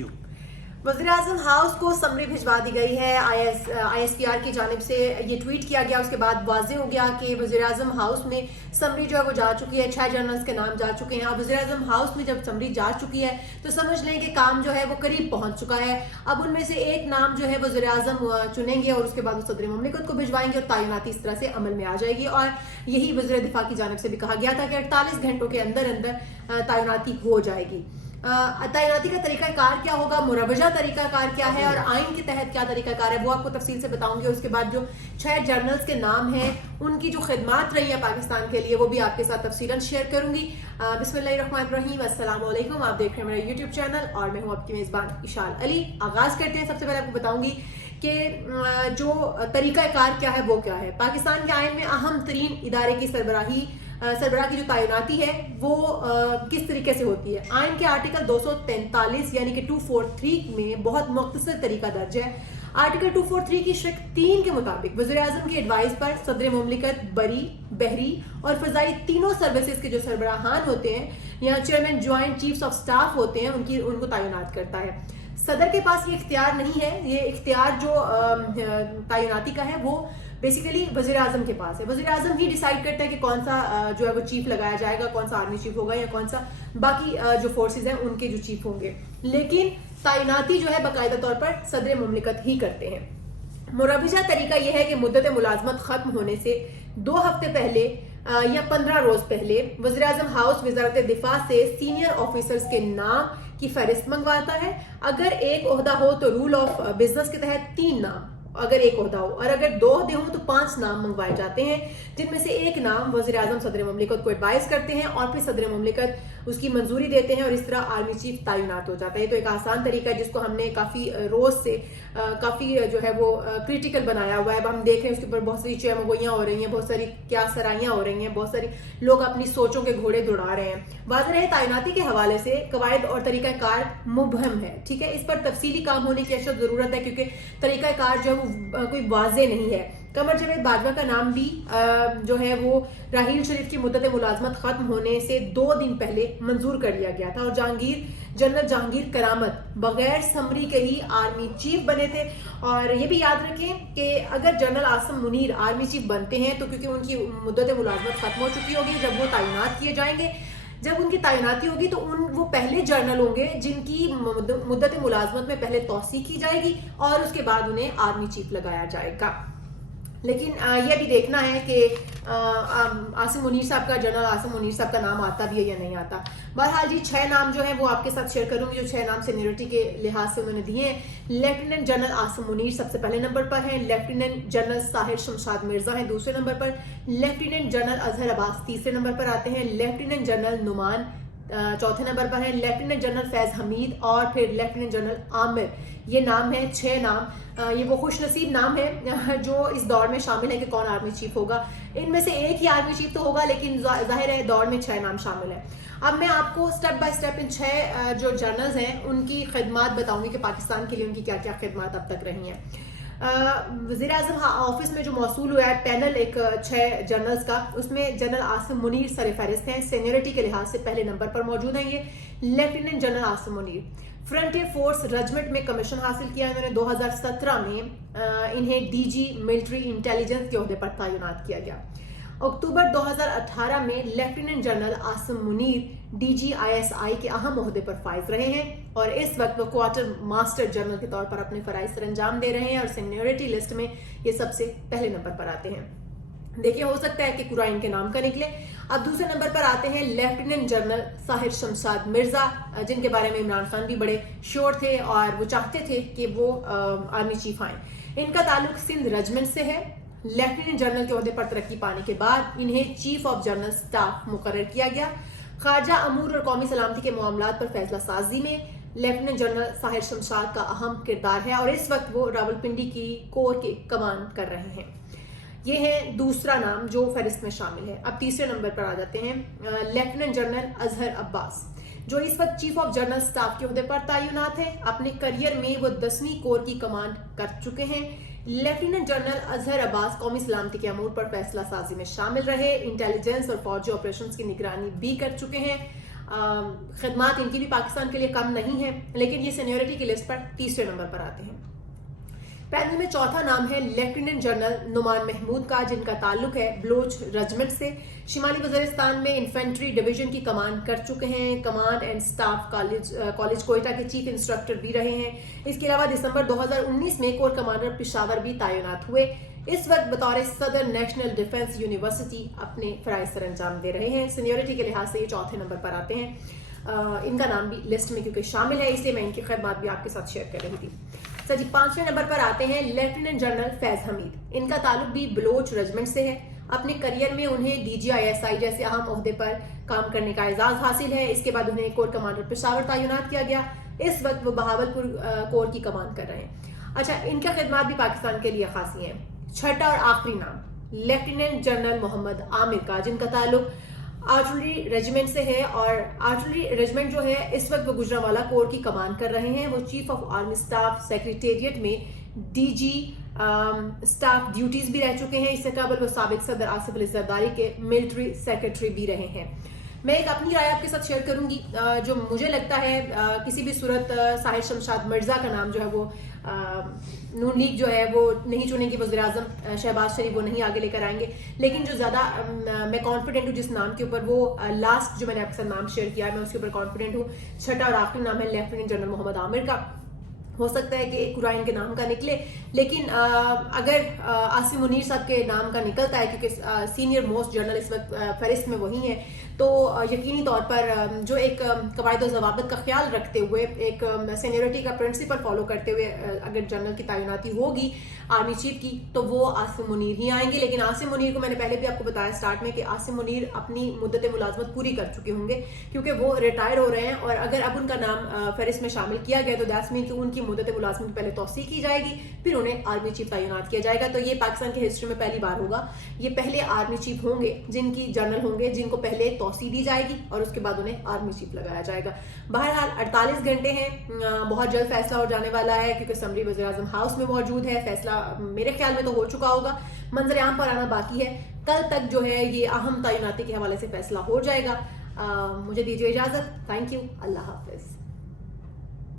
You. वज़ीर-ए-आज़म house को summary भिजवा दी गई है। ISPR की जानिब से ये ट्वीट किया गया, उसके बाद वाज़ेह हो गया कि वज़ीर-ए-आज़म हाउस में समरी जो है वो जा चुकी है। 6 जनरल्स के नाम जा चुके हैं। अब वज़ीर-ए-आज़म हाउस में जब समरी जा चुकी है तो समझ लें कि काम जो है वो करीब पहुंच चुका है। अब उनमें से एक नाम जो है वज़ीर-ए-आज़म चुनेंगे और उसके बाद वो सदर मुमलिकत को भिजवाएंगे और तैनाती इस तरह से अमल में आ जाएगी। और यही वज़ीर दिफा की जानिब से भी कहा गया था कि 48 घंटों के अंदर अंदर तैनाती हो जाएगी। तैनाती का तरीकाकार क्या होगा, मुरवजा तरीकाकार क्या है और आइन के तहत क्या तरीकाकार है, वो आपको तफसील से बताऊंगी। उसके बाद जो 6 जर्नल्स के नाम हैं उनकी जो खिदमत रही है पाकिस्तान के लिए वो भी आपके साथ तफसीलन शेयर करूंगी। बिस्मिल्लाहिर्रहमानिर्रहीम, अस्सलाम वालेकुम। आप देख रहे हैं मेरा यूट्यूब चैनल और मैं हूँ आपकी मेज़बान इशाल अली। आगाज करते हैं। सबसे पहले आपको बताऊंगी कि जो तरीकाकार क्या है वो क्या है। पाकिस्तान के आइन में अहम तरीन इदारे की सरबराह की जो तैनाती है वो किस तरीके से होती है। आइन के आर्टिकल 243 यानी कि 243 में बहुत मुख्तसर तरीका दर्ज है। आर्टिकल 243 की शर्त 3 के मुताबिक वज़ीर-ए-आज़म की एडवाइस पर सदर मुमलिकत बरी, बहरी और फजाई तीनों सर्विसेज के जो सरबराहान होते हैं या chairman joint chiefs of staff होते हैं उनको तैनात करता है। सदर के पास ये इख्तियार नहीं है। ये इख्तियार जो तैनाती का है वो बेसिकली वज़ीर-ए-आज़म के पास है। वज़ीर-ए-आज़म ही डिसाइड करता है कि कौन सा जो है वो चीफ लगाया जाएगा, कौन सा आर्मी चीफ होगा या कौन सा बाकी जो फोर्सेज हैं उनके जो चीफ होंगे। लेकिन तैनाती जो है बाकायदा तौर पर सदर मुमलिकत ही करते हैं। मुरवजा तरीका यह है कि मुद्दत मुलाजमत खत्म होने से 2 हफ्ते पहले या 15 रोज पहले वज़ीर-ए-आज़म हाउस वज़ारत दिफा से सीनियर ऑफिसर्स के नाम की फहरिस्त मंगवाता है। अगर एक ओहदा हो तो रूल ऑफ बिजनेस के तहत 3 नाम, अगर एक ओहदा हो, और अगर 2 ओहदे हों तो 5 नाम मंगवाए जाते हैं, जिनमें से एक नाम वज़ीर-ए-आज़म सदर मुमलिकत को एडवाइस करते हैं और फिर सदर मुमलिकत उसकी मंजूरी देते हैं और इस तरह आर्मी चीफ तैनात हो जाता है। तो एक आसान तरीका है जिसको हमने काफ़ी रोज से काफ़ी जो है वो क्रिटिकल बनाया हुआ है। अब हम देख रहे हैं उसके ऊपर बहुत सारी चमगोइयाँ हो रही हैं, बहुत सारी क्या सराइयाँ हो रही हैं, बहुत सारी लोग अपनी सोचों के घोड़े दौड़ा रहे हैं। वाज़ेह है तैनाती के हवाले से कवायद और तरीकाकार मुबहम है। ठीक है, इस पर तफसीली काम होने की अशद ज़रूरत है क्योंकि तरीकाकार जो है वो कोई वाज़ेह नहीं है। कमर जावेद बाजवा का नाम भी जो है वो राहील शरीफ की मुद्दत मुलाजमत खत्म होने से 2 दिन पहले मंजूर कर लिया गया था और जनरल जहांगीर करामत बगैर समरी के ही आर्मी चीफ बने थे। और ये भी याद रखें कि अगर general Asim Munir army chief बनते हैं तो क्योंकि उनकी मुद्दत मुलाजमत खत्म हो चुकी होगी, जब वो तैनात किए जाएंगे, जब उनकी तैनाती होगी तो वो पहले जर्नल होंगे जिनकी मुद्दत मुलाजमत में पहले तौसीक की जाएगी और उसके बाद उन्हें आर्मी चीफ लगाया जाएगा। लेकिन यह भी देखना है कि आसिम मुनीर साहब का, जनरल आसिम मुनीर साहब का नाम आता भी है या नहीं आता। बहरहाल जी 6 नाम जो है वो आपके साथ शेयर करूंगी, जो 6 नाम सीनियरिटी के लिहाज से उन्होंने दिए हैं। लेफ्टिनेंट जनरल आसिम मुनीर सबसे पहले नंबर पर हैं। लेफ्टिनेंट जनरल साहिर शमशाद मिर्जा हैं दूसरे नंबर पर। लेफ्टिनेंट जनरल अजहर अब्बास तीसरे नंबर पर आते हैं। लेफ्टिनेंट जनरल नुमान चौथे नंबर पर है। लेफ्टिनेंट जनरल फैज हमीद और फिर लेफ्टिनेंट जनरल आमिर। ये नाम है 6 नाम। ये वो खुशनसीब नाम है जो इस दौर में शामिल है कि कौन आर्मी चीफ होगा। इनमें से एक ही आर्मी चीफ तो होगा, लेकिन जाहिर है दौर में 6 नाम शामिल है। अब मैं आपको स्टेप बाय स्टेप इन 6 जो जर्नल्स हैं उनकी खिदमत बताऊंगी कि पाकिस्तान के लिए उनकी क्या क्या खिदमत अब तक रही हैं। वज़ीर-ए-आज़म ऑफिस में जो मौसूल हुआ है पैनल एक 6 जर्नल्स का, उसमें जनरल आसिम मुनीर सर फहरिस्त हैं। सीनियरिटी के लिहाज से पहले नंबर पर मौजूद हैं। ये lieutenant general Asim Munir frontier force regiment में कमीशन हासिल किया इन्होंने 2017 में। इन्हें डीजी मिलिट्री इंटेलिजेंस के ओहदे पर तैनात किया गया। अक्टूबर 2018 में lieutenant general Asim Munir DG ISI के अहम ओहदे पर फाइज रहे हैं और इस वक्त वो क्वार्टर मास्टर जनरल के तौर पर अपने फराइज सर अंजाम दे रहे हैं और सीनियरिटी लिस्ट में ये सबसे पहले नंबर पर आते हैं। देखिए, हो सकता है कि कुराइन के नाम का निकले। अब दूसरे नंबर पर आते हैं लेफ्टिनेंट जनरल साहिर शमशाद मिर्जा, जिनके बारे में इमरान खान भी बड़े श्योर थे और वो चाहते थे कि वो आर्मी चीफ आए। इनका ताल्लुक सिंध रेजिमेंट से है। लेफ्टिनेंट जनरल के ओहदे पर तरक्की पाने के बाद इन्हें चीफ ऑफ जनरल स्टाफ मुकर्रर किया गया। खारजा अमूर और कौमी सलामती के मामलात पर फैसला साजी में लेफ्टिनेंट जनरल साहिर शमशाद का अहम किरदार है और इस वक्त वो रावलपिंडी की कोर की कमान कर रहे हैं। ये है दूसरा नाम जो फहरिस्त में शामिल है। अब तीसरे नंबर पर आ जाते हैं लेफ्टिनेंट जनरल अजहर अब्बास, जो इस वक्त चीफ ऑफ जनरल स्टाफ के ओहदे पर तैनात है। अपने करियर में वो 10वीं कोर की कमांड कर चुके हैं। लेफ्टिनेंट जनरल अजहर अब्बास कौमी सलामती के अमूर पर फैसला साजी में शामिल रहे, इंटेलिजेंस और फौजी ऑपरेशंस की निगरानी भी कर चुके हैं। खिदमात इनकी भी पाकिस्तान के लिए कम नहीं है, लेकिन ये सीनियरिटी की लिस्ट पर तीसरे नंबर पर आते हैं। पैनल में चौथा नाम है लेफ्टिनेंट जनरल नुमान महमूद का, जिनका ताल्लुक है बलोच रेजिमेंट से। शिमाली वज़ीरिस्तान में इन्फेंट्री डिवीजन की कमांड कर चुके हैं। Command and staff college Quetta के चीफ इंस्ट्रक्टर भी रहे हैं। इसके अलावा दिसंबर 2019 में कोर कमांडर पेशावर भी तैनात हुए। इस वक्त बतौर सदर नेशनल डिफेंस यूनिवर्सिटी अपने फराइज सर अंजाम दे रहे हैं। सीनियरिटी के लिहाज से ये चौथे नंबर पर आते हैं। इनका नाम भी लिस्ट में क्योंकि शामिल है, इसलिए मैं इनकी खिदमत भी आपके साथ शेयर कर रही थी। सर जी, पांचवें नंबर पर आते हैं लेफ्टिनेंट जनरल फैज हमीद। इनका ताल्लुक भी बलोच रेजिमेंट से है। अपने करियर में उन्हें DGISI जैसे अहम ओहदे पर काम करने का एजाज हासिल है। इसके बाद उन्हें कोर कमांडर पेशावर तैनात किया गया। इस वक्त वो बहावलपुर कोर की कमान कर रहे हैं। अच्छा, इनका खिदमत भी पाकिस्तान के लिए खासी है। छठा और आखिरी नाम लेफ्टिनेंट जनरल मोहम्मद आमिर का, जिनका ताल्लुक आर्टिलरी रेजिमेंट से है और आर्टिलरी रेजिमेंट जो है इस वक्त वो गुजरांवाला कोर की कमान कर रहे हैं। वो chief of army staff secretariat में DG स्टाफ ड्यूटीज भी रह चुके हैं। इससे कबल वो साबिक सदर आसिफ अली जरदारी के मिलिट्री सेक्रेटरी भी रहे हैं। मैं एक अपनी राय आपके साथ शेयर करूंगी। जो मुझे लगता है किसी भी सूरत साहिर शमशाद मिर्जा का नाम जो है वो नून लीग जो है वो नहीं चुनेगी। वज़ीर आज़म शहबाज शरीफ वो नहीं आगे लेकर आएंगे। लेकिन जो ज़्यादा मैं कॉन्फिडेंट हूँ जिस नाम के ऊपर, वो लास्ट जो मैंने आपके साथ नाम शेयर किया है मैं उसके ऊपर कॉन्फिडेंट हूँ। छठा और आखिरी नाम है लेफ्टिनेंट जनरल मोहम्मद आमिर का। हो सकता है कि एक कुराइन के नाम का निकले, लेकिन अगर आसिम मुनीर साहब के नाम का निकलता है क्योंकि सीनियर मोस्ट जर्नल इस वक्त फहरिस्त में वही है, तो यकीनी तौर पर जो एक कवायद और ज़वाबित का ख्याल रखते हुए, एक सीनियरिटी का प्रिंसिपल फॉलो करते हुए अगर जनरल की तैनाती होगी आर्मी चीफ की, तो वो आसिम मुनीर ही आएंगे। लेकिन आसिम मुनीर को मैंने पहले भी आपको बताया स्टार्ट में कि आसिम मुनीर अपनी मुद्दत मुलाजमत पूरी कर चुके होंगे क्योंकि वो रिटायर हो रहे हैं, और अगर अब उनका नाम फहरिस्त में शामिल किया गया तो दैट्स मीन कि उनकी मुद्दत मुलाजमत पहले तौसी की जाएगी, फिर उन्हें आर्मी चीफ तैनात किया जाएगा। तो ये पाकिस्तान की हिस्ट्री में पहली बार होगा। ये पहले आर्मी चीफ होंगे जिनकी जनरल होंगे, जिनको पहले तौसी दी जाएगी और उसके बाद उन्हें आर्मी चीफ लगाया जाएगा। बहरहाल 48 घंटे हैं, बहुत जल्द फैसला हो जाने वाला है क्योंकि समरी वज़ीर आज़म हाउस में मौजूद है। फैसला मेरे ख्याल में तो हो चुका होगा, मंजर आम पर आना बाकी है। कल तक जो है ये अहम तैनाती के हवाले से फैसला हो जाएगा। मुझे दीजिए इजाजत। Thank you. Allah Hafiz.